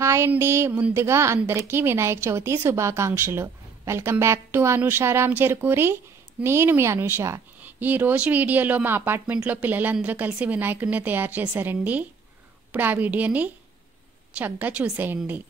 Hi అండి, ముందుగా అందరికీ వినాయక చవితి శుభాకాంక్షలు. Welcome back to Anusharam Cherukuri. నేను మీ అనుష. ఈరోజు వీడియోలో మా అపార్ట్మెంట్లో పిల్లలందరూ కలిసి వినాయకుడిని తయారు చేశారండి. ఇప్పుడు ఆ వీడియోని చక్కగా చూసేయండి.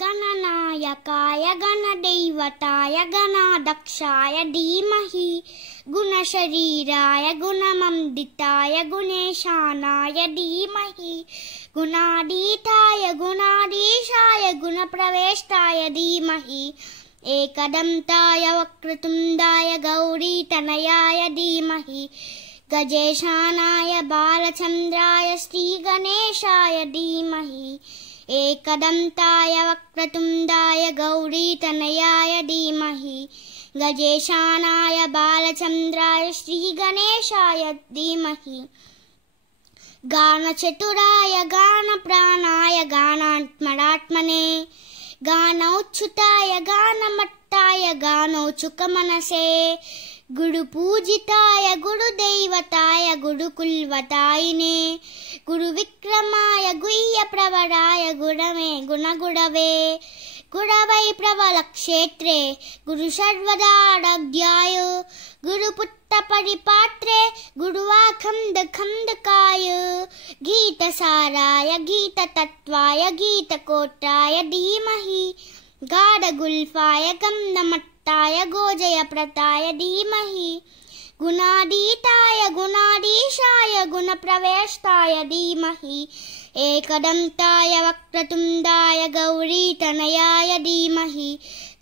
गणनायकाय गणदैवताय गणाध्यक्षाय धीमहि गुणशरीराय गुणमण्डिताय गुणेशानाय धीमहि गुणातीताय गुणाधीशाय गुणप्रवेष्टाय धीमहि एकदन्ताय वक्रतुण्डाय गौरीतनयाय धीमहि गजेशानाय बालचन्द्राय श्रीगणेशाय धीमहि एकदन्ताय वक्रतुण्डाय गौरीतनयाय धीमहि गजेशानाय बालचन्द्राय श्रीगणेशाय धीमहि गानचतुराय गानप्राणाय गानात्मने गानौच्युताय गानमट्टाय गानौचुकमनसे गुरुपूजिताय गुरुदैवताय गुरुकुलवतायिने गुरुविक्रमाय गुह्यप्रवराय गुणमे गुणगुणवे गुणवै प्रबलक्षेत्रे गुरुशर्वदाराध्याय गुरुपुत्रपरिपात्रे गुरुवाखण्डखण्डकाय गीतसाराय गीततत्त्वाय गीतकोट्राय धीमहि गाढगुल्फाय गन्धमट्टाय गोजयप्रताय धीमहि गुणातीताय गुणाधीशाय गुणप्रवेष्टाय धीमहि एकदन्ताय वक्रतुण्डाय गौरीतनयाय धीमहि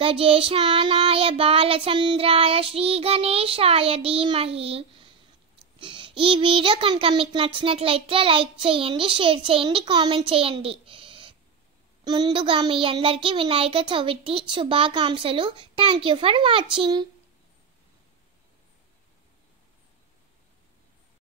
गजेशानाय बालचन्द्राय श्रीगणेशाय धीमहि। ఈ వీడియో కనుక మీకు నచ్చినట్లయితే లైక్ చేయండి, షేర్ చేయండి, కామెంట్ చేయండి. ముందుగా మీ అందరికీ వినాయక చవితి శుభాకాంక్షలు. Thank you for watching.